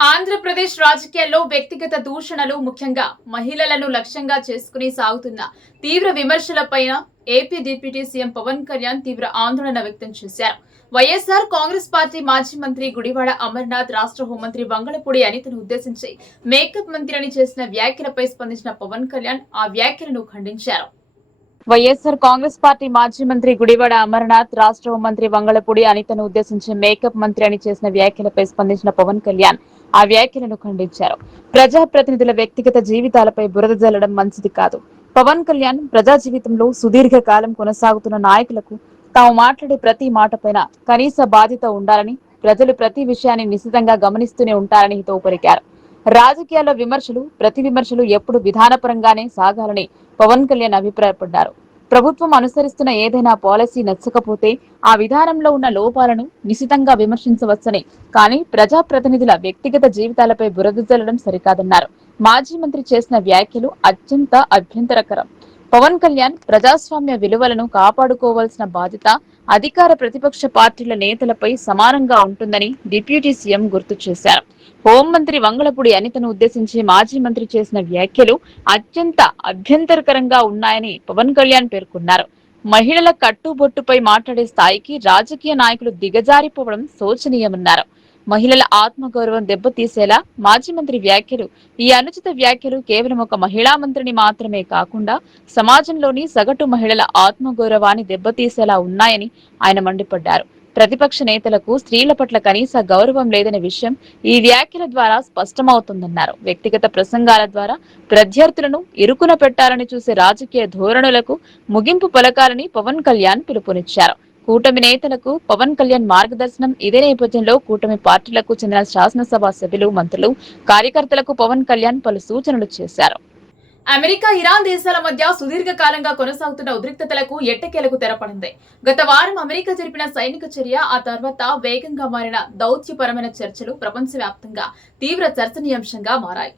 ఆంధ్రప్రదేశ్ రాజకీయాల్లో వ్యక్తిగత దూషణలు ముఖ్యంగా మహిళలను లక్ష్యంగా చేసుకుని సాగుతున్న తీవ్ర విమర్శలపైన AP deputy CM Pawan Kalyan తీవ్ర ఆందోళన వ్యక్తం చేశారు. వైఎస్ఆర్ కాంగ్రెస్ పార్టీ మాజీ మంత్రి గుడివాడ అమర్నాథ్, రాష్ట్ర హోంమంత్రి వంగలపూడి అనితను ఉద్దేశించి మేకప్ మంత్రి అని చేసిన వ్యాఖ్యలపై స్పందించిన పవన్ కళ్యాణ్ ఆ వ్యాఖ్యలను ఖండించారు. వైఎస్ఆర్ కాంగ్రెస్ పార్టీ మాజీ మంత్రి గుడివాడ అమర్నాథ్, రాష్ట్ర హోంమంత్రి వంగలపూడి అనితను ఉద్దేశించి మేకప్ మంత్రి అని చేసిన వ్యాఖ్యలపై స్పందించిన పవన్ కళ్యాణ్ ఆ వ్యాఖ్యలను ఖండించారు. ప్రజాప్రతినిధుల వ్యక్తిగత జీవితాలపై బురద జల్లడం మంచిది కాదు. పవన్ కళ్యాణ్ ప్రజా జీవితంలో సుదీర్ఘ కాలం కొనసాగుతున్న నాయకులకు తాము మాట్లాడే ప్రతి మాటపైన కనీస బాధ్యత ఉండాలని, ప్రజలు ప్రతి విషయాన్ని నిశితంగా గమనిస్తూనే ఉంటారని హితవు పలికారు. రాజకీయాల్లో విమర్శలు, ప్రతి విమర్శలు ఎప్పుడు విధానపరంగానే సాగాలని పవన్ కళ్యాణ్ అభిప్రాయపడ్డారు. ప్రభుత్వం అనుసరిస్తున్న ఏదైనా పాలసీ నచ్చకపోతే ఆ విధానంలో ఉన్న లోపాలను నిశితంగా విమర్శించవచ్చని, కానీ ప్రజాప్రతినిధుల వ్యక్తిగత జీవితాలపై బురద జల్లడం సరికాదన్నారు. మాజీ మంత్రి చేసిన వ్యాఖ్యలు అత్యంత అభ్యంతరకరం. పవన్ కళ్యాణ్ ప్రజాస్వామ్య విలువలను కాపాడుకోవాల్సిన బాధ్యత అధికార ప్రతిపక్ష పార్టీల నేతలపై సమానంగా ఉంటుందని డిప్యూటీ సీఎం గుర్తు చేశారు. హోంమంత్రి వంగలపూడి అనితను ఉద్దేశించి మాజీ మంత్రి చేసిన వ్యాఖ్యలు అత్యంత అభ్యంతరకరంగా ఉన్నాయని పవన్ కళ్యాణ్ పేర్కొన్నారు. మహిళల కట్టుబొట్టుపై మాట్లాడే స్థాయికి రాజకీయ నాయకులు దిగజారిపోవడం శోచనీయమన్నారు. మహిళల ఆత్మగౌరవం దెబ్బతీసేలా మాజీ మంత్రి వ్యాఖ్యలు, ఈ అనుచిత వ్యాఖ్యలు కేవలం ఒక మహిళా మంత్రిని మాత్రమే కాకుండా సమాజంలోని సగటు మహిళల ఆత్మగౌరవాన్ని దెబ్బతీసేలా ఉన్నాయని ఆయన మండిపడ్డారు. ప్రతిపక్ష నేతలకు స్త్రీల పట్ల కనీస గౌరవం లేదనే విషయం ఈ వ్యాఖ్యల ద్వారా స్పష్టమవుతుందన్నారు. వ్యక్తిగత ప్రసంగాల ద్వారా ప్రత్యర్థులను ఇరుకున పెట్టాలని చూసే రాజకీయ ధోరణులకు ముగింపు పలకాలని పవన్ కళ్యాణ్ పిలుపునిచ్చారు. కూటమి నేతలకు పవన్ కళ్యాణ్ మార్గదర్శనం. ఇదే నేపథ్యంలో కూటమి పార్టీలకు చెందిన శాసనసభ సభ్యులు, మంత్రులు, కార్యకర్తలకు పవన్ కళ్యాణ్ పలు సూచనలు చేశారు. అమెరికా, ఇరాన్ దేశాల మధ్య సుదీర్ఘ కాలంగా కొనసాగుతున్న ఉద్రిక్తతలకు ఎట్టకేలకు తెరపడింది. గత వారం అమెరికా జరిపిన సైనిక చర్య, ఆ తర్వాత వేగంగా మారిన దౌత్యపరమైన చర్చలు ప్రపంచవ్యాప్తంగా తీవ్ర చర్చనీయాంశంగా మారాయి.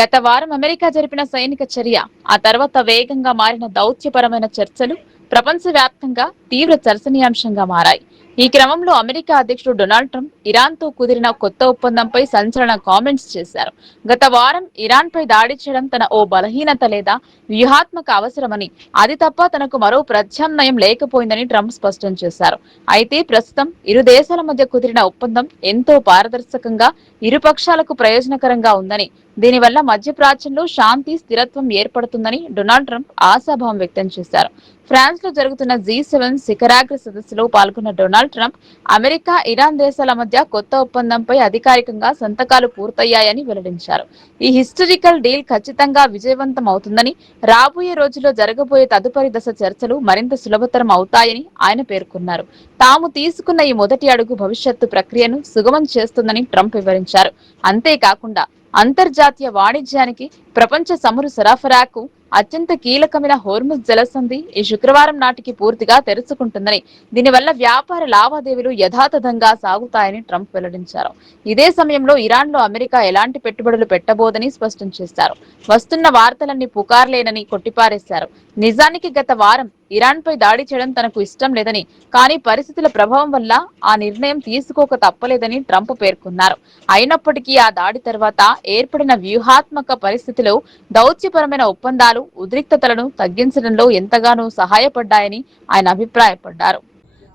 గత వారం అమెరికా జరిపిన సైనిక చర్య, ఆ తర్వాత వేగంగా మారిన దౌత్యపరమైన చర్చలు ప్రపంచవ్యాప్తంగా తీవ్ర చర్చనీయాంశంగా మారాయి. ఈ క్రమంలో అమెరికా అధ్యక్షుడు డొనాల్డ్ ట్రంప్ ఇరాన్ తో కుదిరిన కొత్త ఒప్పందంపై సంచలన కామెంట్స్ చేశారు. గత వారం ఇరాన్ పై దాడి చేయడం తన ఓ బలహీనత లేదా వ్యూహాత్మక అవసరమని, అది తప్ప తనకు మరో ప్రత్యామ్నాయం లేకపోయిందని ట్రంప్ స్పష్టం చేశారు. అయితే ప్రస్తుతం ఇరు దేశాల మధ్య కుదిరిన ఒప్పందం ఎంతో పారదర్శకంగా, ఇరు పక్షాలకు ప్రయోజనకరంగా ఉందని, దీనివల్ల మధ్యప్రాచ్యంలో శాంతి, స్థిరత్వం ఏర్పడుతుందని డొనాల్డ్ ట్రంప్ ఆశాభావం వ్యక్తం చేశారు. ఫ్రాన్స్ లో జరుగుతున్న G7 శిఖరాగ్ర సదస్సులో పాల్గొన్న డొనాల్డ్ ట్రంప్ అమెరికా, ఇరాన్ దేశాల మధ్య కొత్త ఒప్పందంపై అధికారికంగా సంతకాలు పూర్తయ్యాయని వెల్లడించారు. ఈ హిస్టరికల్ డీల్ ఖచ్చితంగా విజయవంతం అవుతుందని, రాబోయే రోజుల్లో జరగబోయే తదుపరి దశ చర్చలు మరింత సులభతరం అవుతాయని ఆయన పేర్కొన్నారు. తాము తీసుకున్న ఈ మొదటి అడుగు భవిష్యత్తు ప్రక్రియను సుగమం చేస్తుందని ట్రంప్ వివరించారు. అంతేకాకుండా అంతర్జాతీయ వాణిజ్యానికి, ప్రపంచ చమురు సరఫరాకు అత్యంత కీలకమైన హోర్ముజ్ జలసంధి ఈ శుక్రవారం నాటికి పూర్తిగా తెరుచుకుంటుందని, దీనివల్ల వ్యాపార లావాదేవీలు యథాతథంగా సాగుతాయని ట్రంప్ వెల్లడించారు. ఇదే సమయంలో ఇరాన్ లో అమెరికా ఎలాంటి పెట్టుబడులు పెట్టబోదని స్పష్టం చేశారు. వస్తున్న వార్తలన్నీ పుకార్లేనని కొట్టిపారేశారు. నిజానికి గత వారం ఇరాన్ పై దాడి చేయడం తనకు ఇష్టం లేదని, కానీ పరిస్థితుల ప్రభావం వల్ల ఆ నిర్ణయం తీసుకోక తప్పలేదని ట్రంప్ పేర్కొన్నారు. అయినప్పటికీ ఆ దాడి తర్వాత ఏర్పడిన వ్యూహాత్మక పరిస్థితిలో దౌత్యపరమైన ఒప్పందాలు ఉద్రిక్తతలను తగ్గించడంలో ఎంతగానో సహాయపడ్డాయని ఆయన అభిప్రాయపడ్డారు.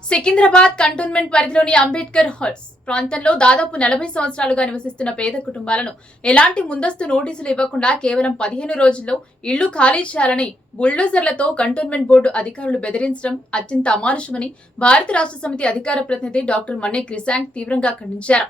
సికింద్రాబాద్ కంటోన్మెంట్ పరిధిలోని అంబేద్కర్ హిల్స్ ప్రాంతంలో దాదాపు 40 సంవత్సరాలుగా నివసిస్తున్న పేద కుటుంబాలను ఎలాంటి ముందస్తు నోటీసులు ఇవ్వకుండా కేవలం 15 రోజుల్లో ఇళ్లు ఖాళీ చేయాలని బుల్డోజర్లతో కంటోన్మెంట్ బోర్డు అధికారులు బెదిరించడం అత్యంత అమానుషమని భారత రాష్ట్ర సమితి అధికార ప్రతినిధి డాక్టర్ మన్నే క్రిసాంక్ తీవ్రంగా ఖండించారు.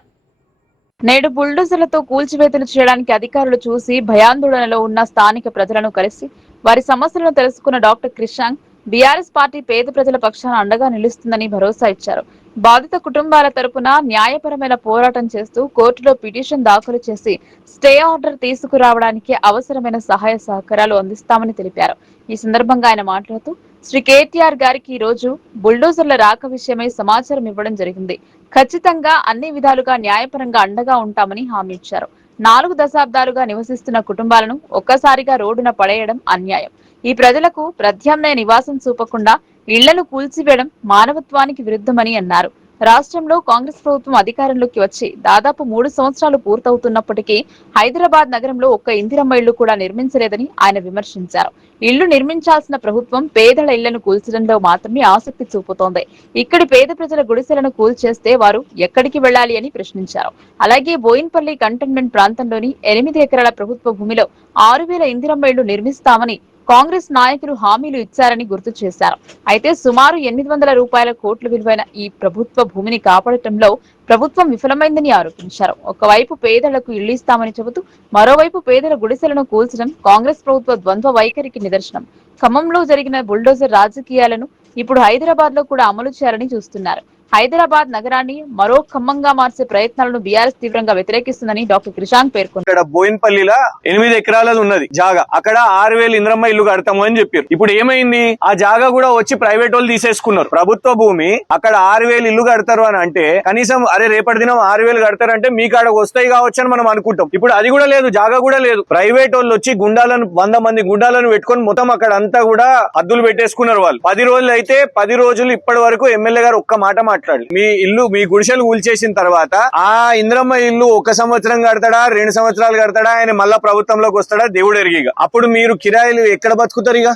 నేడు బుల్డోజర్లతో కూల్చివేతలు చేయడానికి అధికారులు చూసి భయాందోళనలో ఉన్న స్థానిక ప్రజలను కలిసి వారి సమస్యలను తెలుసుకున్న డాక్టర్ క్రిషాంక్ బీఆర్ఎస్ పార్టీ పేద ప్రజల పక్షాన అండగా నిలుస్తుందని భరోసా ఇచ్చారు. బాధిత కుటుంబాల తరపున న్యాయపరమైన పోరాటం చేస్తూ కోర్టులో పిటిషన్ దాఖలు చేసి స్టే ఆర్డర్ తీసుకురావడానికి అవసరమైన సహాయ సహకారాలు అందిస్తామని తెలిపారు. ఈ సందర్భంగా ఆయన మాట్లాడుతూ శ్రీ కేటీఆర్ గారికి ఈ రోజు బుల్డోజర్ల రాక విషయమై సమాచారం ఇవ్వడం జరిగింది. ఖచ్చితంగా అన్ని విధాలుగా న్యాయపరంగా అండగా ఉంటామని హామీ ఇచ్చారు. 4 దశాబ్దాలుగా నివసిస్తున్న కుటుంబాలను ఒక్కసారిగా రోడ్డున పడేయడం అన్యాయం. ఈ ప్రజలకు ప్రత్యామ్నాయ నివాసం చూపకుండా ఇళ్లను కూల్చివేయడం మానవత్వానికి విరుద్ధమని అన్నారు. రాష్ట్రంలో కాంగ్రెస్ ప్రభుత్వం అధికారంలోకి వచ్చి దాదాపు 3 సంవత్సరాలు పూర్తవుతున్నప్పటికీ హైదరాబాద్ నగరంలో ఒక్క ఇందిరమ్మ ఇళ్లు కూడా నిర్మించలేదని ఆయన విమర్శించారు. ఇళ్లు నిర్మించాల్సిన ప్రభుత్వం పేదల ఇళ్లను కూల్చడంలో మాత్రమే ఆసక్తి చూపుతోంది. ఇక్కడి పేద ప్రజల గుడిసెలను కూల్చేస్తే వారు ఎక్కడికి వెళ్లాలి అని ప్రశ్నించారు. అలాగే బోయిన్పల్లి కంటోన్మెంట్ ప్రాంతంలోని 8 ఎకరాల ప్రభుత్వ భూమిలో 6,000 ఇందిరమ్మ ఇళ్లు నిర్మిస్తామని కాంగ్రెస్ నాయకులు హామీలు ఇచ్చారని గుర్తు చేశారు. అయితే సుమారు 800 రూపాయల కోట్ల విలువైన ఈ ప్రభుత్వ భూమిని కాపాడటంలో ప్రభుత్వం విఫలమైందని ఆరోపించారు. ఒకవైపు పేదలకు ఇళ్లు ఇస్తామని చెబుతూ మరోవైపు పేదల గుడిసెలను కూల్చడం కాంగ్రెస్ ప్రభుత్వ ద్వంద్వ వైఖరికి నిదర్శనం. ఖమ్మంలో జరిగిన బుల్డోజర్ రాజకీయాలను ఇప్పుడు హైదరాబాద్ లో కూడా అమలు చేయాలని చూస్తున్నారు. హైదరాబాద్ నగరాన్ని మరో ఖమ్మంగా మార్చే ప్రయత్నాలను బీఆర్ఎస్ తీవ్రంగా వ్యతిరేకిస్తుందని డాక్టర్ క్రిషాంక్ పేర్కొన్నారు. ఇక్కడ బోయిన్పల్లిలో 8 ఎకరాలది ఉన్నది జాగా, అక్కడ 6,000 ఇంద్రమ్మ ఇల్లు కడతాము అని చెప్పారు. ఇప్పుడు ఏమైంది, ఆ జాగా కూడా వచ్చి ప్రైవేట్ వాళ్ళు తీసేసుకున్నారు. ప్రభుత్వ భూమి అక్కడ 6,000 ఇల్లు కడతారు అని అంటే కనీసం అరే రేపటి దినం 6,000 కడతారంటే మీ కాడ వస్తాయి కావచ్చు అని మనం అనుకుంటాం. ఇప్పుడు అది కూడా లేదు, జాగా కూడా లేదు. ప్రైవేట్ వాళ్ళు వచ్చి గుండాలను 100 మంది గుండాలను పెట్టుకొని మొత్తం అక్కడ అంతా కూడా హద్దులు పెట్టేసుకున్నారు. వాళ్ళు 10 రోజులు అయితే 10 రోజులు ఇప్పటి వరకు ఎమ్మెల్యే గారు ఒక్క మాట మాట్లాడు, మీ ఇల్లు మీ గుడిసెలు కూల్చేసిన తర్వాత ఆ ఇంద్రమ్మ ఇల్లు 1 సంవత్సరం కడతాడా 2 సంవత్సరాలు కడతాడా ఆయన మళ్ళా ప్రభుత్వంలోకి వస్తాడా దేవుడు ఎరిగిగా. అప్పుడు మీరు కిరాయిలు ఎక్కడ బతుకుతారు ఇక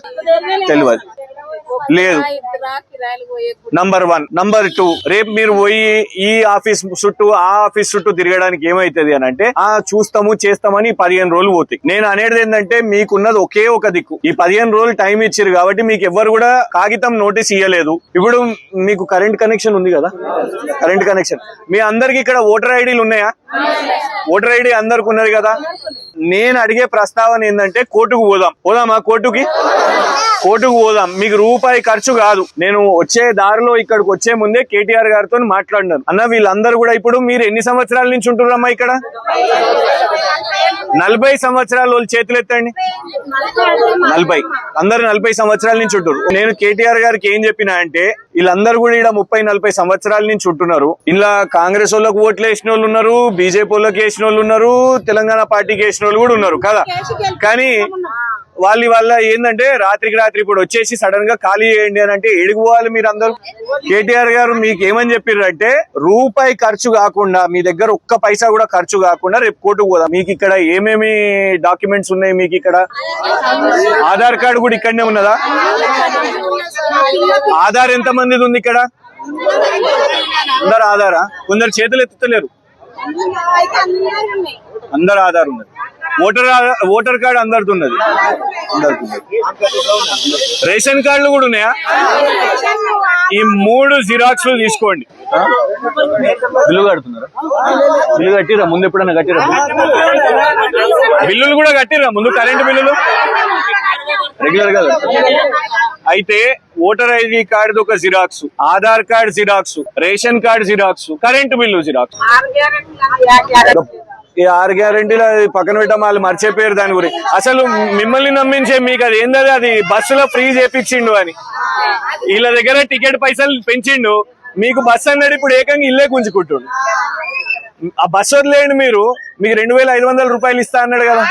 తెలియదు లేదు. నంబర్ 1. నంబర్ 2, రేపు మీరు పోయి ఈ ఆఫీస్ చుట్టూ ఆ ఆఫీస్ చుట్టూ తిరగడానికి ఏమైతుంది అని అంటే చూస్తాము చేస్తామని 15 రోజులు పోతాయి. నేను అనేది ఏంటంటే మీకున్నది ఒకే ఒక దిక్కు. ఈ 15 రోజులు టైం ఇచ్చారు కాబట్టి మీకు ఎవ్వరు కూడా కాగితం నోటీస్ ఇవ్వలేదు. ఇప్పుడు మీకు కరెంట్ కనెక్షన్ ఉంది కదా, కరెంట్ కనెక్షన్ మీ అందరికి ఇక్కడ ఓటర్ ఐడీలు ఉన్నాయా? ఓటర్ ఐడి అందరికి ఉన్నది కదా. నేను అడిగే ప్రస్తావన ఏంటంటే కోర్టుకు పోదామా? కోర్టుకు పోదాం. మీకు రూపాయి ఖర్చు కాదు. నేను వచ్చే దారిలో ఇక్కడికి వచ్చే ముందే కేటీఆర్ గారితో మాట్లాడినాను. అన్న వీళ్ళందరూ కూడా ఇప్పుడు మీరు ఎన్ని సంవత్సరాల నుంచి ఉంటున్నారమ్మా ఇక్కడ? 40 సంవత్సరాల వాళ్ళు చేతులు ఎత్తండి. 40 అందరు 40 సంవత్సరాల నుంచి ఉంటున్నారు. నేను కేటీఆర్ గారికి ఏం చెప్పినా అంటే వీళ్ళందరూ కూడా ఇక్కడ 30-40 సంవత్సరాల నుంచి ఉంటున్నారు. ఇలా కాంగ్రెస్ వాళ్ళకు ఓట్లు వేసిన వాళ్ళు ఉన్నారు, బీజేపీ వాళ్ళకి వేసిన వాళ్ళు ఉన్నారు, తెలంగాణ పార్టీకి వేసిన వాళ్ళు కూడా ఉన్నారు కదా. కానీ వాళ్ళ ఏంటంటే రాత్రికి రాత్రి ఇప్పుడు వచ్చేసి సడన్ గా ఖాళీ చేయండి అని అంటే ఏడికి పోవాలి మీరు అందరూ? కేటీఆర్ గారు మీకు ఏమని చెప్పారు అంటే రూపాయి ఖర్చు కాకుండా మీ దగ్గర ఒక్క పైసా కూడా ఖర్చు కాకుండా రేపు కోర్టుకు పోదాం. మీకు ఇక్కడ ఏమేమి డాక్యుమెంట్స్ ఉన్నాయి? మీకు ఇక్కడ ఆధార్ కార్డు కూడా ఇక్కడనే ఉన్నదా? ఆధార్ ఎంత మందిది ఉంది ఇక్కడ? అందరు ఆధారా? కొందరు చేతులు ఎత్తుతలేరు. అందరు ఆధార్ ఉన్నది. ఓటర్ కార్డు అందరిది ఉన్నది. రేషన్ కార్డులు కూడా ఉన్నాయా? ఈ 3 జిరాక్స్లు తీసుకోండి. బిల్లు కడుతున్నారా? బిల్లు కట్టిరా? ముందు ఎప్పుడన్నా కట్టిరా? బిల్లులు కూడా కట్టిరా ముందు? కరెంటు బిల్లులు రెగ్యులర్ గా. అయితే ఓటర్ ఐడి కార్డు ఒక xerox, Aadhaar card xerox, ration card xerox, current bill xerox. ఈ 6 గ్యారెంటీలు పక్కన పెట్టడం వాళ్ళు మర్చిపోయారు దాని గురించి. అసలు మిమ్మల్ని నమ్మించే మీకు అది ఏంటది, అది బస్సులో ఫ్రీ చేపించిండు అని వీళ్ళ దగ్గర టికెట్ పైసలు పెంచిండు. మీకు బస్సు అన్నాడు, ఇప్పుడు ఏకంగా ఇల్లే గుంజుకుంటుండు. ఆ బస్సు వదిలేయండి, మీకు 2,500 రూపాయలు ఇస్తా అన్నాడు కదా.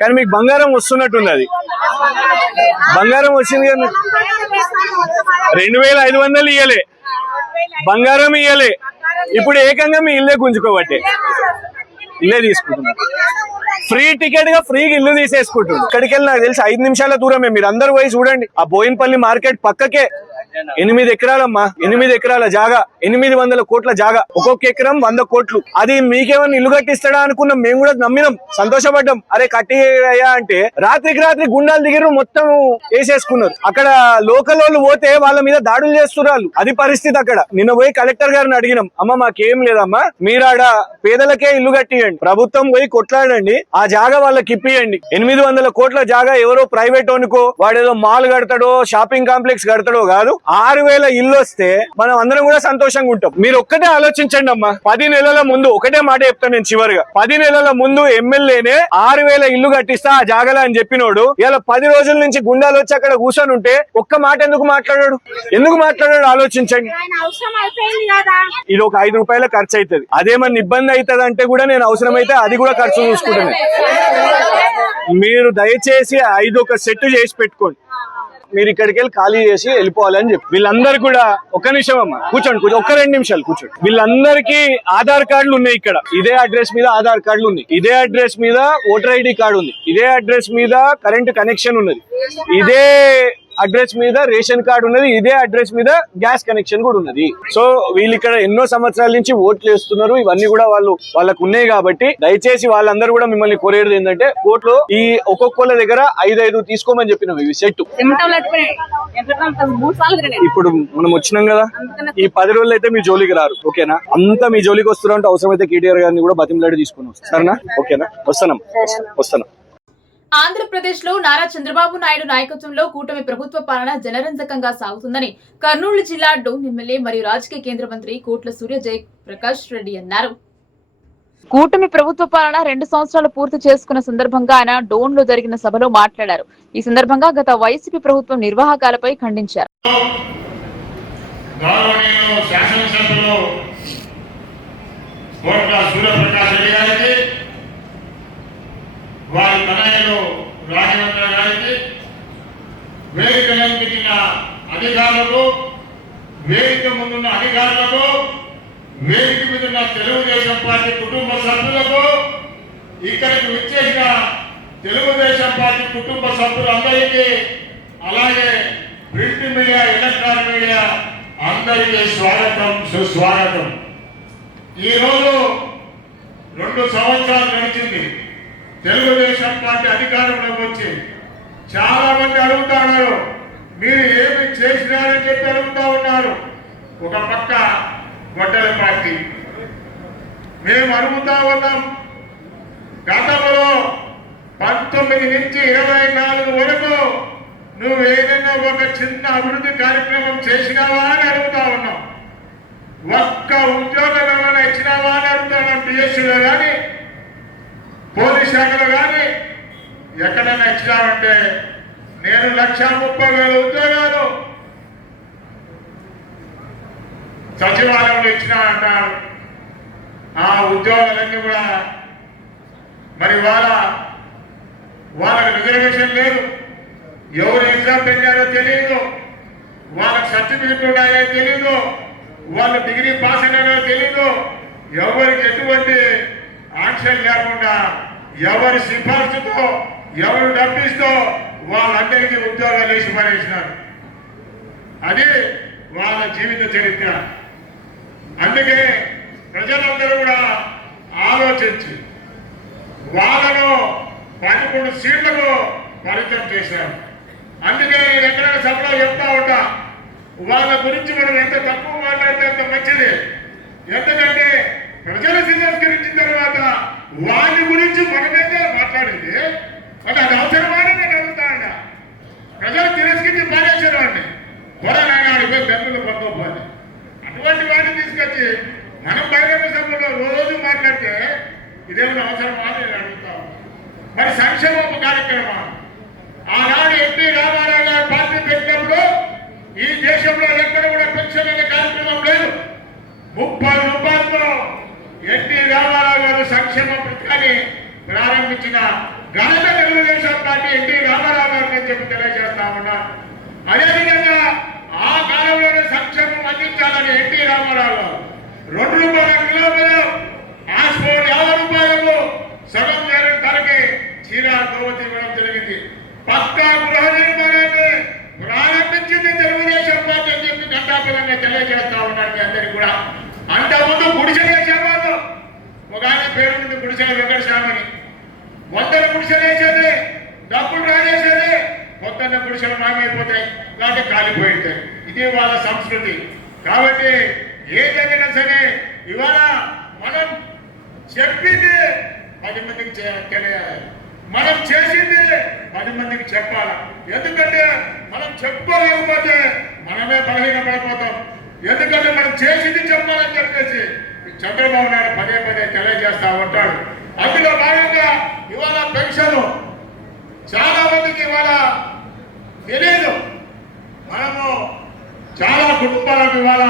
కానీ మీకు బంగారం వస్తున్నట్టుంది. అది బంగారం వచ్చింది కదా. 2,500 ఇయ్యలే, బంగారం ఇయ్యలే, ఇప్పుడు ఏకంగా మీ ఇల్లే గుంజుకోబట్టే ఇల్లే తీసుకుంటున్నారు. ఫ్రీ టికెట్ గా ఫ్రీగా ఇల్లు తీసేసుకుంటున్నారు. ఇక్కడికి వెళ్ళి నాకు తెలిసి 5 నిమిషాల దూరమే. మీరు అందరు పోయి చూడండి. ఆ బోయిన్పల్లి మార్కెట్ పక్కకే 8 ఎకరాలమ్మా, 8 ఎకరాల జాగా, 800 కోట్ల జాగా, ఒక్కొక్క ఎకరం 100 కోట్లు. అది మీకేమన్నా ఇల్లు కట్టిస్తాడా అనుకున్నాం. మేము కూడా నమ్మినాం, సంతోషపడ్డాం. అరే కట్టి అయ్యా అంటే రాత్రికి రాత్రి గుండాలు దిగిరు, మొత్తం వేసేసుకున్నారు. అక్కడ లోకల్ వాళ్ళు పోతే వాళ్ళ మీద దాడులు చేస్తున్నారు. అది పరిస్థితి అక్కడ. నిన్న పోయి కలెక్టర్ గారిని అడిగినాం, అమ్మ మాకేం లేదమ్మా, మీరాడ పేదలకే ఇల్లు కట్టియండి, ప్రభుత్వం పోయి కొట్లాడండి, ఆ జాగా వాళ్ళకి ఇప్పియండి. 800 కోట్ల జాగా ఎవరో ప్రైవేట్ ఓనుకో వాడేదో మాల్ కడతాడో షాపింగ్ కాంప్లెక్స్ కడతాడో కాదు. 6,000 ఇల్లు వస్తే మనం అందరం కూడా సంతోషంగా ఉంటాం. మీరు ఒక్కటే ఆలోచించండి అమ్మా. 10 నెలల ముందు ఒకటే మాట చెప్తాను నేను చివరిగా. 10 నెలల ముందు ఎమ్మెల్యేనే 6,000 ఇల్లు కట్టిస్తా ఆ జాగలా అని చెప్పినోడు ఇలా 10 రోజుల నుంచి గుండాలు వచ్చి అక్కడ కూర్చొని ఉంటే ఒక్క మాట ఎందుకు మాట్లాడాడు? ఆలోచించండి. ఇది ఒక 5 రూపాయల ఖర్చు అవుతుంది. అదేమన్నా ఇబ్బంది అవుతుంది అంటే కూడా నేను అవసరమైతే అది కూడా ఖర్చు చూసుకుంటాను. మీరు దయచేసి 5 ఒక సెట్ చేసి పెట్టుకోండి. మీరు ఇక్కడికి వెళ్ళి ఖాళీ చేసి వెళ్ళిపోవాలని చెప్పి వీళ్ళందరూ కూడా ఒక్క నిమిషం అమ్మా కూర్చోండి ఒక్క 2 నిమిషాలు కూర్చోండి. వీళ్ళందరికీ ఆధార్ కార్డులు ఉన్నాయి. ఇక్కడ ఇదే అడ్రస్ మీద ఆధార్ కార్డులు ఉన్నాయి, ఇదే అడ్రస్ మీద ఓటర్ ఐడి కార్డు ఉంది, ఇదే అడ్రస్ మీద కరెంట్ కనెక్షన్ ఉన్నది, ఇదే అడ్రస్ మీద రేషన్ కార్డు ఉన్నది, ఇదే అడ్రస్ మీద గ్యాస్ కనెక్షన్ కూడా ఉన్నది. సో వీళ్ళు ఇక్కడ ఎన్నో సంవత్సరాల నుంచి ఓట్లు వేస్తున్నారు. ఇవన్నీ కూడా వాళ్ళకు ఉన్నాయి కాబట్టి దయచేసి వాళ్ళందరూ కూడా మిమ్మల్ని కోరేది ఏంటంటే ఓట్లు ఈ ఒక్కొక్కళ్ళ దగ్గర 5 తీసుకోమని చెప్పినాం. ఇవి సెట్ ఇప్పుడు మనం వచ్చినాం కదా, ఈ 10 రోజులు అయితే మీ జోలికి రారు. ఓకేనా? అంతా మీ జోలికి వస్తున్నారంటే అవసరమైతే కేటీఆర్ గారిని కూడా బతిమలాడి తీసుకుని వస్తాం. సరేనా? ఓకేనా? వస్తున్నాం. ఆంధ్రప్రదేశ్ లో నారా చంద్రబాబు నాయుడు నాయకత్వంలో కూటమి ప్రభుత్వ పాలన జనరంజకంగా సాగుతుందని కర్నూలు జిల్లా డోన్ ఎమ్మెల్యే మరియు రాజకీయ కేంద్ర మంత్రి కోట్ల సూర్య జయప్రకాష్ రెడ్డి అన్నారు. కూటమి ప్రభుత్వ పాలన 2 సంవత్సరాలు పూర్తి చేసుకున్న సందర్భంగా ఆయన డోన్ లో జరిగిన సభలో మాట్లాడారు. ఈ సందర్భంగా గత వైసీపీ ప్రభుత్వం నిర్వాహకాలపై ఖండించారు. వారి తనయులు రాజేంద్ర గారికి, వేదికలను పెట్టిన అధికారులకు, వేదిక ముందున్న అధికారులకు, వేదిక మీద ఉన్న తెలుగుదేశం పార్టీ కుటుంబ సభ్యులకు, ఇక్కడికి విచ్చేసిన తెలుగుదేశం పార్టీ కుటుంబ సభ్యులందరికీ, అలాగే ప్రింట్ మీడియా, ఎలక్ట్రానిక్ మీడియా అందరికీ స్వాగతం, సుస్వాగతం. ఈరోజు 2 సంవత్సరాలు గడిచింది తెలుగుదేశం పార్టీ అధికారంలోకి వచ్చి. చాలా మంది అడుగుతా ఉన్నారు, మీరు ఏమి చేసినారని చెప్పి అడుగుతా ఉన్నారు. ఒక పక్క గొడ్డల పార్టీ మేము అడుగుతా ఉన్నాం, గతంలో 19 నుంచి 24 వరకు నువ్వు ఏదైనా ఒక చిన్న అభివృద్ధి కార్యక్రమం చేసినావా అని అడుగుతా ఉన్నాం. ఒక్క ఉద్యోగం ఏమైనా ఇచ్చినావా అని అడుగుతా ఉన్నాం. పిఎస్సీలో కానీ పోలీస్ శాఖలో కానీ ఎక్కడైనా ఇచ్చినామంటే నేను 1,30,000 ఉద్యోగాలు సచివాలయంలో ఇచ్చినా అంటారు. ఆ ఉద్యోగాలన్నీ కూడా మరి వాళ్ళకి రిజర్వేషన్ లేదు, ఎవరు ఎగ్జామ్ పెట్టారో తెలియదు, వాళ్ళకి సర్టిఫికెట్ ఉన్నాయో తెలీదు, వాళ్ళు డిగ్రీ పాస్ అయినారో తెలీదు, ఎవరికి ఎటువంటి ఆంక్షన్ లేకుండా ఎవరి సిఫార్సుతో ఎవరు డబ్బిస్తో వాళ్ళందరికీ ఉద్యోగాలు వేసి పడేసినారు. అది వాళ్ళ జీవిత చరిత్ర. అందుకే ప్రజలందరూ కూడా ఆలోచించి వాళ్ళను 11 సీట్లకు పరిమితం చేశారు. అందుకే నేను ఎక్కడైనా సభలో చెప్తా ఉంటా, వాళ్ళ గురించి మనం ఎంత తక్కువ మాట్లాడితే అంత మంచిది. ఎందుకంటే ప్రజలు తిరస్కరించిన తర్వాత వాళ్ళ గురించి మనమేదే మాట్లాడింది, అంటే అది అవసరమైన నేను అడుగుతాను. ప్రజలు తిరస్కరించి పారేశారు వాడిని, త్వరనైనా అడిగిపోయి బెంగళూరు పంపకపోతే అటువంటి వాడిని తీసుకొచ్చి మనం బహిరంగ సభలో రోజు మాట్లాడితే ఇదేమైనా అవసరమా అని నేను అడుగుతాను. మరి సంక్షేమ కార్యక్రమం ఆనాడు ఎన్టీ రామారావు గారు పార్టీ పెట్టినప్పుడు ఈ దేశంలో ఎక్కడ కూడా పెన్షన్ అనే కార్యక్రమం లేదు. 30 రూపాయలతో ఎన్టీ రామారావు గారు సంక్షేమ పథకాన్ని ప్రారంభించిన ఘనత తెలుగుదేశం పార్టీ ఎన్టీ రామారావు గారిని చెప్పి తెలియజేస్తా ఉన్నా. అదేవిధంగా ఆ కాలంలోనే సంక్షేమం అందించాలని ఎన్టీ రామారావు గారు 2 రూపాయల కిలోమీటర్ పాస్పోర్ట్ 50 రూపాయలకు సగం చేరిన ధరకి చీర గోవతి ఇవ్వడం జరిగింది. పక్కా గృహ నిర్మాణాన్ని ప్రారంభించింది తెలుగుదేశం పార్టీ అని చెప్పి ఘంటాపదంగా తెలియజేస్తా ఉన్నాడు మీ అందరికీ కూడా. అంతకుముందు గుడిసెలు వేసేవాళ్ళు, ఒక ఆయన పేరు ఉంది గుడిసెల వెంకటస్వామిని, 100 గుడిసెలు వేసేది, డబ్బులు రాజేసేది, పొద్దున్న గుడిసెలు మాయమైపోతాయి, లేకపోతే కాలిపోయింటాయి. ఇది వాళ్ళ సంస్కృతి. కాబట్టి ఏదైనా సరే ఇవాళ మనం చెప్పింది 10 మందికి తెలియాలి, మనం చేసింది 10 మందికి చెప్పాలి. ఎందుకంటే మనం చెప్పుకోలేకపోతే మనమే బలహీనపడిపోతాం. ఎందుకంటే మనం చేసింది చెప్పాలని చెప్పేసి చంద్రబాబు నాయుడు పదే తెలియజేస్తా ఉంటాడు. అందులో భాగంగా ఇవాళ పెన్షన్ చాలా మందికి ఇవాళ తెలియదు. మనము చాలా కుటుంబాలకు ఇవాళ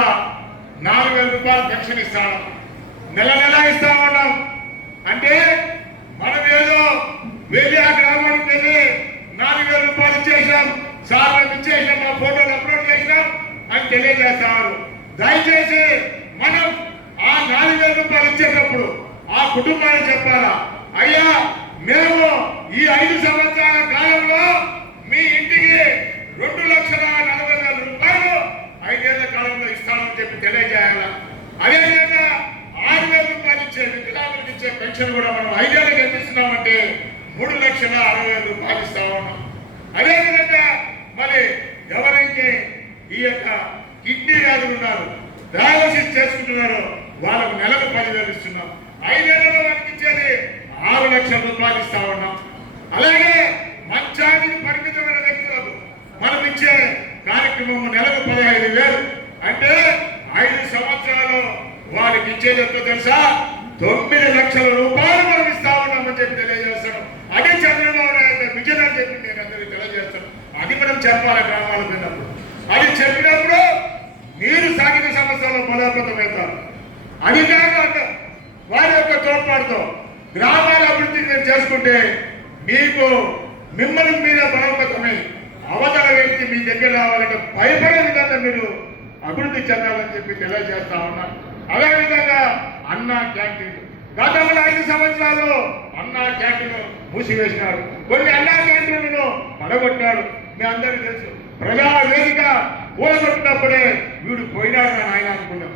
4,000 రూపాయలు పెన్షన్ ఇస్తాము, నెల ఇస్తా ఉన్నాం. అంటే మనం ఏదో వెళ్ళి ఆ గ్రామానికి వెళ్ళి 4,000 రూపాయలు ఇచ్చేసాం, సార్ మేము ఇచ్చేసినాం, మా ఫోటోలు అప్లోడ్ చేసినాం అని తెలియజేస్తారు. దయచేసి మనం ఆ 4,000 రూపాయలు ఇచ్చేటప్పుడు ఆ కుటుంబానికి చెప్పాలా, అయ్యా మేము ఈ 5 సంవత్సరాల కాలంలో మీ ఇంటికి 2,40,000 రూపాయలు 5 ఏళ్ల కాలంలో ఇస్తామని చెప్పి తెలియజేయాలా. అదేవిధంగా 6,000 రూపాయలు ఇచ్చే వికలాంగులకు ఇచ్చే పెన్షన్ కూడా మనం 5 ఏళ్ళకి ఎంత ఇస్తున్నామంటే 3,60,000 రూపాయలు ఇస్తా ఉన్నాం. అదేవిధంగా మరి ఎవరైతే ఈ యొక్క కిడ్నీ వ్యాధులు ఉన్నారు, డయాలసిస్ చేసుకుంటున్నారో వాళ్ళకు నెలకు 10,000 ఇస్తున్నాం. 5 ఏళ్లలో వాళ్ళకి ఇచ్చేది 6 లక్షల రూపాయలు ఇస్తా ఉన్నాం. అలాగే మంచానికి పరిమితమైన వ్యక్తులకు మనం ఇచ్చే కార్యక్రమం నెలకు 15,000. అంటే 5 సంవత్సరాలు వారికి ఇచ్చేది ఎంతో తెలుసా, 9 లక్షల రూపాయలు మనం ఇస్తా ఉన్నామని చెప్పి తెలియజేస్తాను. అదే చంద్రబాబు నాయుడు విజన్ అని చెప్పి నేను అందరికీ తెలియజేస్తాను. అది మనం చెప్పాలి గ్రామాలకు వెళ్ళినప్పుడు. అది చెప్పినప్పుడు మీరు సాగిన సమస్యలో బలోపేతమవుతారు. అది కాక వారి యొక్క తోడ్పాటుతో గ్రామాల అభివృద్ధి మీరు చేసుకుంటే మీకు మిమ్మల్ని మీద బలోపేతమై అవతల వ్యక్తి మీ దగ్గర రావాలంటే భయపడే విధంగా మీరు అభివృద్ధి చెందాలని చెప్పి తెలియజేస్తా ఉన్నారు. అదేవిధంగా అన్నా క్యాంటీన్ గతంలో 5 సంవత్సరాలు అన్నా క్యాంటీన్ మూసివేసినాడు, కొన్ని అన్నా క్యాంటీన్లను పడగొట్టాడు. మీ అందరికీ తెలుసు. ప్రజా వేదిక కూలగొట్టినప్పుడే వీడు పోయినాడు అని ఆయన అనుకున్నాం.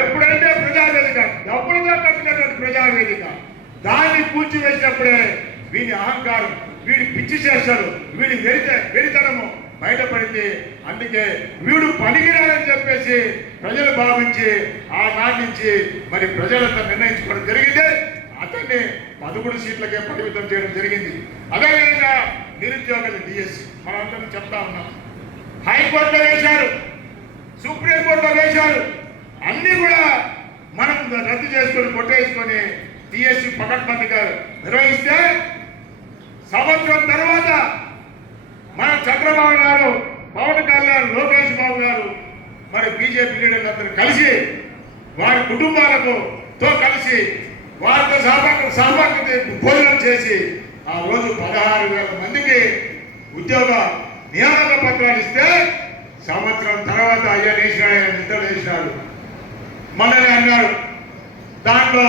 ఎప్పుడైతే ప్రజావేదిక డబ్బులుగా కట్టినటువంటి ప్రజావేదిక దాన్ని కూల్చివేసినప్పుడే వీడి అహంకారం, వీడి పిచ్చి చేశాడు, వీడి వెరితనము బయటపడింది. అందుకే వీడు పనికిరాలని చెప్పేసి ప్రజలు భావించి ఆనాటి నుంచి మరి ప్రజలంతా నిర్ణయించుకోవడం జరిగింది. అతన్ని 11 సీట్లకే పరిమితం చేయడం జరిగింది. అదేవిధంగా నిరుద్యోగులు డిఎస్సి మనందరం చెప్తా ఉన్నాం. హైకోర్టులో వేశారు, సుప్రీంకోర్టులో వేశారు, అన్ని కూడా మనం రద్దు చేసుకొని కొట్టేసుకొని డిఎస్సి పకడ్బందీగా నిర్వహిస్తే సంవత్సరం తర్వాత మన చంద్రబాబు నాయుడు, పవన్ కళ్యాణ్, లోకేష్ బాబు గారు మరి బీజేపీ లీడర్లందరూ కలిసి వారి కుటుంబాలతో కలిసి వారితో సహభాగిత భోజనం చేసి ఆ రోజు 16,000 మందికి ఉద్యోగ నియామక పత్రాలు ఇస్తే సంవత్సరం తర్వాత అయ్యా వేసినాడు, నిద్ర వేసినాడు. మనల్ని అన్నాడు దాంట్లో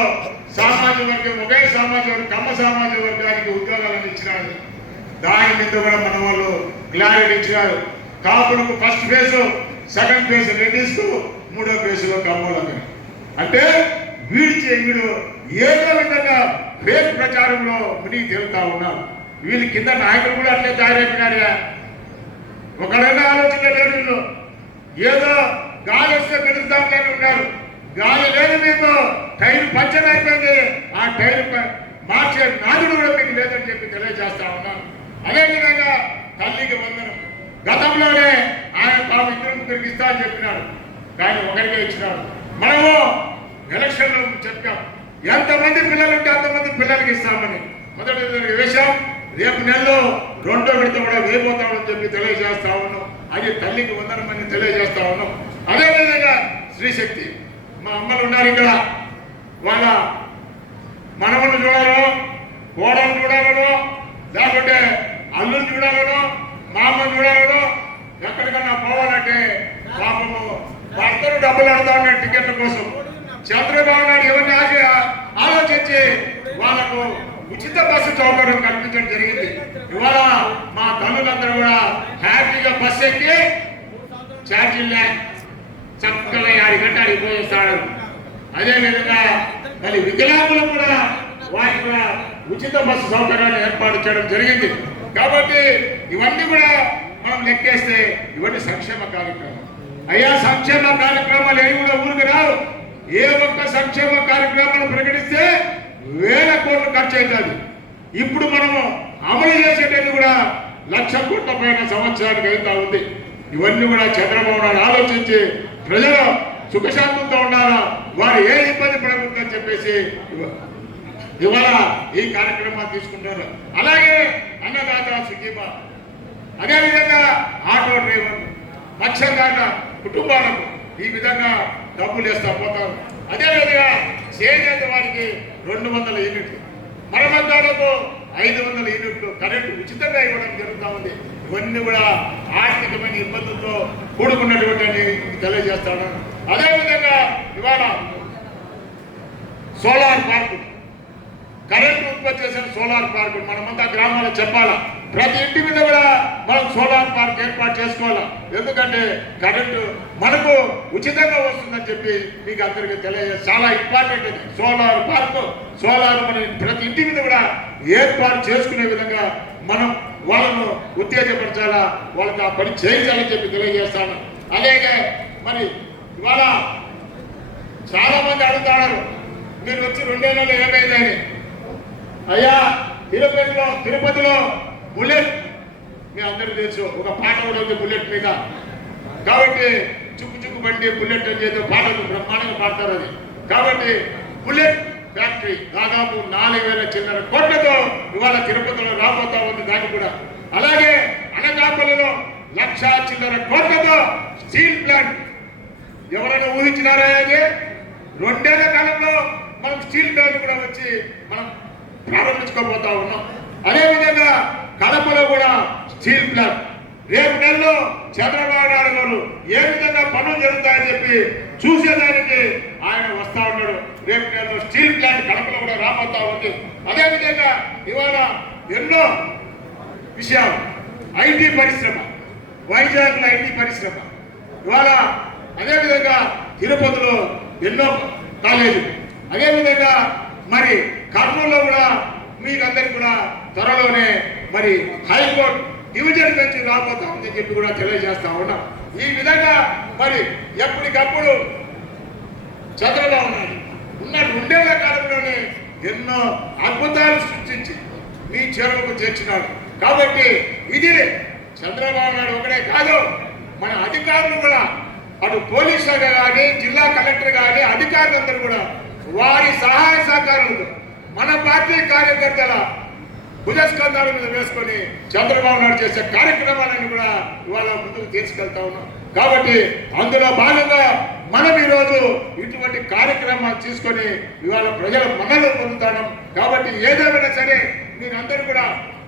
సామాజిక వర్గం, ఒకే సామాజిక వర్గం, కమ్మ సామాజిక వర్గానికి ఉద్యోగాలను ఇచ్చినాడు. దాని మీద కూడా మన వాళ్ళు క్లారిటీ ఇచ్చినారు. కాపులకు ఫస్ట్ ఫేజ్, సెకండ్ ఫేజ్ రెడ్డిస్తూ 3వ ఫేజ్లో కమ్మోళ్ళని. అంటే వీడు ఏదో విధంగా ఫేక్ ప్రచారంలో మునిగి తేలుతా ఉన్నారు. వీళ్ళ కింద నాయకులు కూడా అట్లే తయారైపోయినారుగా. ఒకరైనా ఆలోచన లేదు. వీళ్ళు ఏదో గాలి వస్తే గెలుస్తామని ఉన్నారు. గాలి లేదు, మీకు టైర్ పంచర్ అయిపోయింది. ఆ టైర్ మార్చే నాదుడు కూడా మీకు లేదని చెప్పి తెలియజేస్తా ఉన్నాను. అదేవిధంగా తల్లికి వందనం గతంలోనే ఆయన తాము 2 ఇస్తా అని చెప్పినాడు, కానీ ఒకరికే ఇచ్చినాడు. మనము ఎలక్షన్లో చెప్పాం, ఎంతమంది పిల్లలు ఉంటే అంతమంది పిల్లలకి ఇస్తామని. మొదటి వేశాం, రేపు నెలలో 2వ విడత కూడా వేయబోతామని చెప్పి తెలియజేస్తా ఉన్నాం. అది తల్లికి వందనమని తెలియజేస్తా ఉన్నాం. అదేవిధంగా స్త్రీశక్తి, మా అమ్మలు ఉన్నారు ఇక్కడ, వాళ్ళ మనవళ్ళు చూడాలో, కోడలు చూడాలనో, లేకుంటే అల్లుని చూడాలనో, మా అమ్మని చూడాలనో, ఎక్కడికన్నా పోవాలంటే పాపము భర్తలు డబ్బులు ఆడుతా ఉన్నాడు టికెట్ల కోసం. చంద్రబాబు నాయుడు ఎవరిని ఆలోచించి వాళ్ళకు ఉచిత బస్సు సౌకర్యం కల్పించడం జరిగింది. ఇవాళ మా తల్లులందరూ కూడా హ్యాపీగా బస్సు ఎక్కి ఛార్జీలు చక్కగా 6 గంటలు అడిగిపోయేస్తాడు. అదేవిధంగా మరి వికలాంగులు కూడా వారికి కూడా ఉచిత బస్సు సౌకర్యాన్ని ఏర్పాటు చేయడం జరిగింది. కాబట్టి ఇవన్నీ కూడా మనం లెక్కేస్తే ఇవన్నీ సంక్షేమ కార్యక్రమం. అయ్యా, సంక్షేమ కార్యక్రమాలు ఏవి కూడా ఊరికి రావు. ఏ ఒక్క సంక్షేమ కార్యక్రమాలు ప్రకటిస్తే 1000 కోట్లు ఖర్చు అవుతుంది. ఇప్పుడు మనము అమలు చేసేటది కూడా 1,00,000 కోట్ల పైన సంవత్సరానికి అవుతా ఉంది. ఇవన్నీ కూడా చంద్రబాబు నాయుడు ఆలోచించి ప్రజలు సుఖశాంతంతో ఉండాలా, వారు ఏ ఇబ్బంది పడకూడదని చెప్పేసి ఇవాళ ఈ కార్యక్రమాలు తీసుకుంటారు. అలాగే అన్నదాత సుఖీభా, అదేవిధంగా ఆటో డ్రైవర్, మత్స్యకారుల కుటుంబాలకు ఈ విధంగా డబ్బులు వేస్తా పోతారు. అదేవిధంగా చేనేత వారికి 200 యూనిట్లు, మరమగ్గాలకు 500 యూనిట్లు కరెంటు ఉచితంగా ఇవ్వడం జరుగుతూ ఉంది. ఇవన్నీ కూడా ఆర్థికమైన ఇబ్బందులతో కూడుకున్నటువంటి తెలియజేస్తాను. అదేవిధంగా ఇవాళ సోలార్ పార్కు, కరెంటు ఉత్పత్తి చేసిన సోలార్ పార్కు మనమంతా గ్రామాల్లో చెప్పాలా. ప్రతి ఇంటి మీద కూడా మనం సోలార్ పార్క్ ఏర్పాటు చేసుకోవాలా. ఎందుకంటే కరెంటు మనకు ఉచితంగా వస్తుందని చెప్పి మీకు అందరికీ తెలియజేసి చాలా ఇంపార్టెంట్ ఇది. సోలార్ పార్కు, సోలార్ మన ప్రతి ఇంటి మీద కూడా ఏర్పాటు చేసుకునే విధంగా మనం వాళ్ళను ఉత్తేజపరచాలా, వాళ్ళకి ఆ పని చేయించాలని చెప్పి తెలియజేస్తాను. అలాగే మరి ఇవాళ చాలా మంది అడుగుతున్నారు, మీరు వచ్చి 2 నెలలు ఏమైందని. అయ్యా తిరుపతిలో బుల్లెట్ మీ అందరికీ తెలుసు, ఒక పాట కూడా ఉంది బుల్లెట్ మీద. కాబట్టి చుక్కు చుక్కు బండి బుల్లెట్ అని చెప్పి పాటలు బ్రహ్మాండంగా పాడతారు అది. కాబట్టి బుల్లెట్ ఫ్యాక్టరీ దాదాపు 4,000 చిల్లర కోట్లతో ఇవాళ తిరుపతిలో రాబోతా ఉంది. దాన్ని కూడా అలాగే అనకాపల్లిలో 1,00,000 చిల్లర కోట్లతో స్టీల్ ప్లాంట్ ఎవరైనా ఊహించినారా? అది 2 ఏళ్ల కాలంలో మనం స్టీల్ ప్లాంట్ కూడా వచ్చి మనం ప్రారంభించుకోబోతా ఉన్నాం. అదేవిధంగా కడపలో కూడా స్టీల్ ప్లాంట్ రేపు నెలలో చంద్రబాబు నాయుడు గారు ఏ విధంగా పనులు జరుగుతాయని చెప్పి చూసేదానికి ఆయన వస్తా ఉన్నాడు. రేపు నెలలో స్టీల్ ప్లాంట్ కడపలో కూడా రాబోతా ఉంది. అదేవిధంగా ఇవాళ ఎన్నో విషయాలు, ఐటీ పరిశ్రమ, వైజాగ్లో ఐటీ పరిశ్రమ ఇవాళ, అదేవిధంగా తిరుపతిలో ఎన్నో కాలేజీలు, అదేవిధంగా మరి కర్నూలులో కూడా మీకు అందరికి కూడా త్వరలోనే మరి హైకోర్టు డివిజన్ బెంచ్ రాబోతా ఉందని చెప్పి కూడా తెలియజేస్తా ఉన్నాం. ఈ విధంగా మరి ఎప్పటికప్పుడు చంద్రబాబు నాయుడు ఉన్న 2 ఏళ్ల కాలంలోనే ఎన్నో అద్భుతాలు సృష్టించి మీ చెరువుకు చేర్చినాడు. కాబట్టి ఇది చంద్రబాబు నాయుడు ఒకటే కాదు, మన అధికారులు కూడా అటు పోలీస్ శాఖ కానీ, జిల్లా కలెక్టర్ కానీ, అధికారులందరూ కూడా వారి సహాయ సహకారాలతో మన పార్టీ కార్యకర్తల భుజస్కంధాల మీద వేసుకొని చంద్రబాబు నాయుడు చేసే కార్యక్రమాలను కూడా ఇవాళ ముందుకు తీసుకెళ్తా ఉన్నాం. కాబట్టి అందులో భాగంగా మనం ఈరోజు ఇటువంటి కార్యక్రమాలు తీసుకొని ఇవాళ ప్రజల మన్నలు పొందుతాం. కాబట్టి ఏదేమైనా సరే మీరందరూ కూడా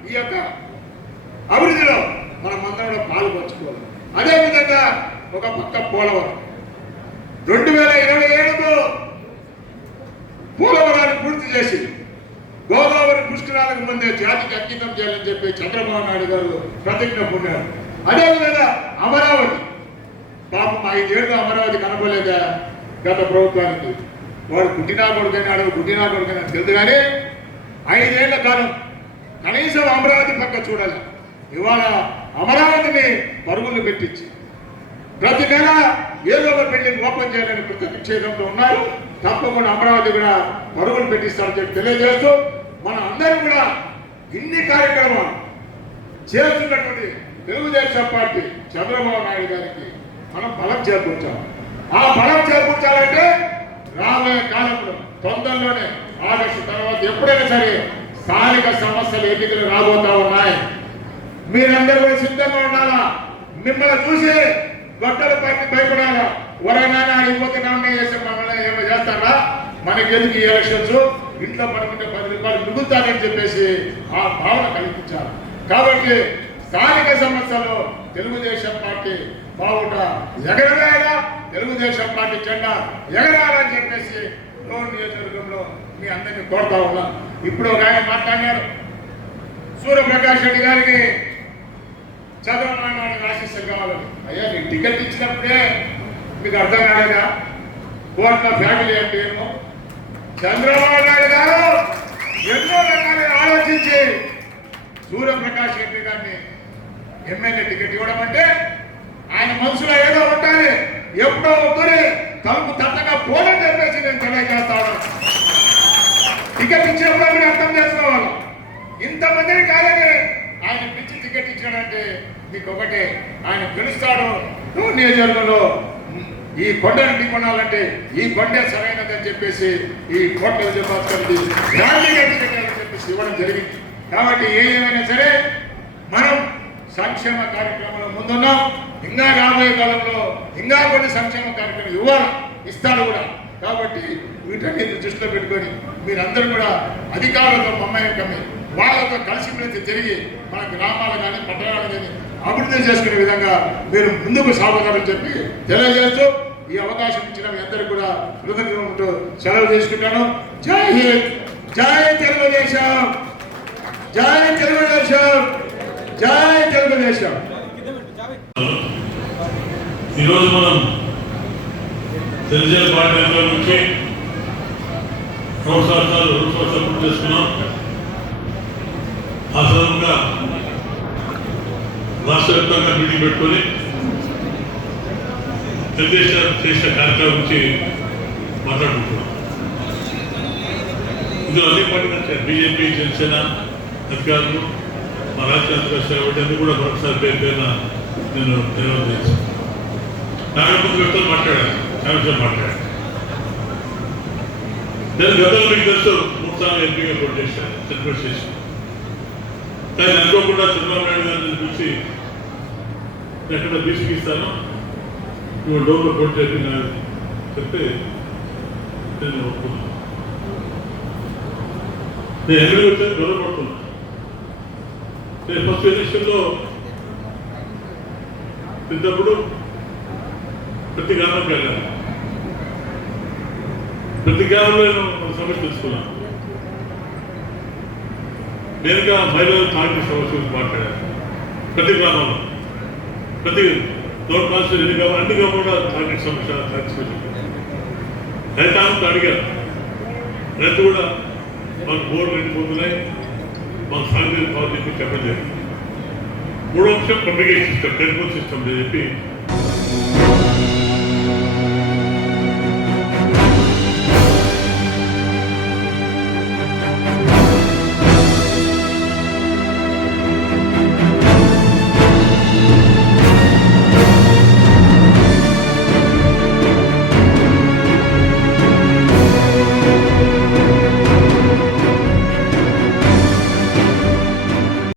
ఈ యొక్క అభివృద్ధిలో మనం అందరం పాల్పంచుకోవాలి. అదేవిధంగా ఒక పక్క పోలవరం 2027కు పోలవరాన్ని పూర్తి చేసి గోదావరి పుష్కరాలకు ముందే జాతికి అంకితం చేయాలని చెప్పి చంద్రబాబు నాయుడు గారు ప్రతిజ్ఞ పొందారు. అదేవిధంగా అమరావతి పాపం 5 ఏళ్ళు అమరావతి కనపడలేదా గత ప్రభుత్వానికి. వాడు పుట్టినా కొడుకైనాడు, పుట్టినా కొడుకైనా తెలుసు. కానీ 5 ఏళ్ల కాలం కనీసం అమరావతి పక్క చూడాలి. ఇవాళ అమరావతిని పరుగులు పెట్టించి ప్రతి నెల ఏదో ఒక బిల్డింగ్ ఓపెన్ చేయాలని ప్రతిక్షేపంలో ఉన్నారు. తప్పకుండా అమరావతి కూడా పరుగులు పెట్టిస్తారని చెప్పి తెలియజేస్తూ మన అందరం కూడా ఇన్ని కార్యక్రమాలు చేస్తున్నటువంటి తెలుగుదేశం పార్టీ చంద్రబాబు నాయుడు గారికి మనం బలం చేకూర్చాం. ఆ బలం చేకూర్చాలంటే రాబోయే కాలంలో తొందరలోనే ఆగస్టు తర్వాత ఎప్పుడైనా సరే స్థానిక సమస్యలు ఎన్నికలు రాబోతా ఉన్నాయి. మీరందరూ కూడా సిద్ధంగా ఉండాలా. మిమ్మల్ని చూసి గొడ్డల పైకి భయపడాలా. ఎవరైనా అయిపోతే నామినేట్ చేస్తే మమ్మల్ని ఏమో చేస్తారా, మనకి ఎందుకు ఈ ఎలక్షన్స్, ఇంట్లో మనకుంటే 10 రూపాయలు మిగులుతారని చెప్పేసి ఆ భావన కల్పించారు. కాబట్టి స్థానిక సమస్యలో తెలుగుదేశం పార్టీ బావుట ఎగరవేలా, తెలుగుదేశం పార్టీ జెండా ఎగరాలని చెప్పేసి లోన్ నియోజకవర్గంలో మీ అందరినీ కోరుతా ఉన్నా. ఇప్పుడు ఒక ఆయన మాట్లాడారు, సూర్యప్రకాష్ రెడ్డి గారికి చంద్రబాబు నాయుడు ఆశీస్సులు కావాలని. అయ్యా మీకు టికెట్ ఇచ్చినప్పుడే మీకు అర్థం కాలేదా కోట్ల ఫ్యామిలీ అంటే ఏమో? చంద్రబాబు నాయుడు గారు ఎన్నో రకాలుగా ఆలోచించి సూర్యప్రకాష్ రెడ్డి గారిని ఎమ్మెల్యే టికెట్ ఇవ్వడం అంటే ఆయన మనసులో ఏదో ఉండాలి. ఎప్పుడో ఒకరి తలుపు తట్టగా పోలని చెప్పేసి నేను తెలియజేస్తాను. టికెట్ ఇచ్చినప్పుడు మీరు అర్థం చేసుకోవాలి. ఇంతమందిని కాదని ఆయన పిచ్చి టికెట్ ఇచ్చాడంటే మీకు ఒకటే, ఆయన గెలుస్తాడు. నియోజకవర్గంలో ఈ కొండను ఢీకొనాలంటే ఈ కొండే సరైనదని చెప్పేసి ఈ కోట్ల విజయభాస్కర్కి రాజకీయ టికెట్ అని చెప్పేసి ఇవ్వడం జరిగింది. కాబట్టి ఏమైనా సరే మనం సంక్షేమ కార్యక్రమంలో ముందున్నాం. ఇంకా రాబోయే కాలంలో ఇంకా కొన్ని సంక్షేమ కార్యక్రమాలు ఇవ్వాలి, ఇస్తారు కూడా. కాబట్టి వీటన్నిటిని దృష్టిలో పెట్టుకొని మీరందరూ కూడా అధికారులతో మమ్మకమై వాళ్ళతో కలిసిమెలిసి తిరిగి మన గ్రామాలు కానీ పట్టణాలు కానీ అభివృద్ధి చేసుకునే విధంగా మీరు ముందుకు సాగుతారని చెప్పి తెలియజేస్తూ ఈ అవకాశం ఇచ్చిన మీ అందరికీ కూడా కృతజ్ఞతలు సెలవు తీసుకుంటాను. జై హింద్, జై తెలుగుదేశం, జై తెలుగుదేశం, జై తెలుగుదేశం. ఈరోజు మనం తెలుగుదేశం పార్టీ నుంచి 2 సంవత్సరాలు పూర్తి చేసుకున్నాం. ఆ సందర్భంగా రాష్ట్ర వ్యాప్తంగా మీటింగ్ పెట్టుకొని తెలుగుదేశం చేసిన కార్యక్రమం గురించి మాట్లాడుకుంటున్నాం. ఇందులో అన్ని పార్టీలు వచ్చాయి, బీజేపీ, జనసేన అధికారులు, మా రాష్ట్ర అన్ని కూడా మరొకసారి పేరున నేను నిర్వహించాను. నాగపతి వ్యక్తులు మాట్లాడాను, కాంగ్రెస్ మాట్లాడాను. నేను గతంలో మీకు తెలుసు 3 సార్లు ఎంపీగా పోటీ చేశాను, సెలబ్రేట్ చేశాను. కానీ అనుకోకుండా చంద్రబాబు నాయుడు గారిని చూసి ఎక్కడ బీసీకి ఇస్తాను, నువ్వు డోర్లో పోటీ చేసి చెప్తే నేను ఒప్పుకున్నాను. నేను ఎమ్మెల్యే వచ్చాను, గౌరవపడుతున్నాను. నేను ఫస్ట్ ఎలక్షన్లో తిన్నప్పుడు ప్రతి గ్రామంకి వెళ్ళాను. ప్రతి గ్రామంలో నేను సమస్య తెలుసుకున్నాను. నేనుగా మహిళలు తాగిన సమస్య గురించి మాట్లాడాను. ప్రతి గ్రామంలో, ప్రతి రోడ్ కాన్స్టిట్యూషన్ ఎన్ని గ్రామాలు, అన్ని గ్రామంలో తాగిన సమస్య రైతాంగంతో అడిగారు. రైతు కూడా మాకు బోర్లు ఎండిపోతున్నాయి, మాకు సాగునీరు కావాలి చెప్పి చెప్పడం జరిగింది. 3వ అంశం కమ్యూనికేషన్ సిస్టమ్, టెలిఫోన్ సిస్టమ్ అని చెప్పి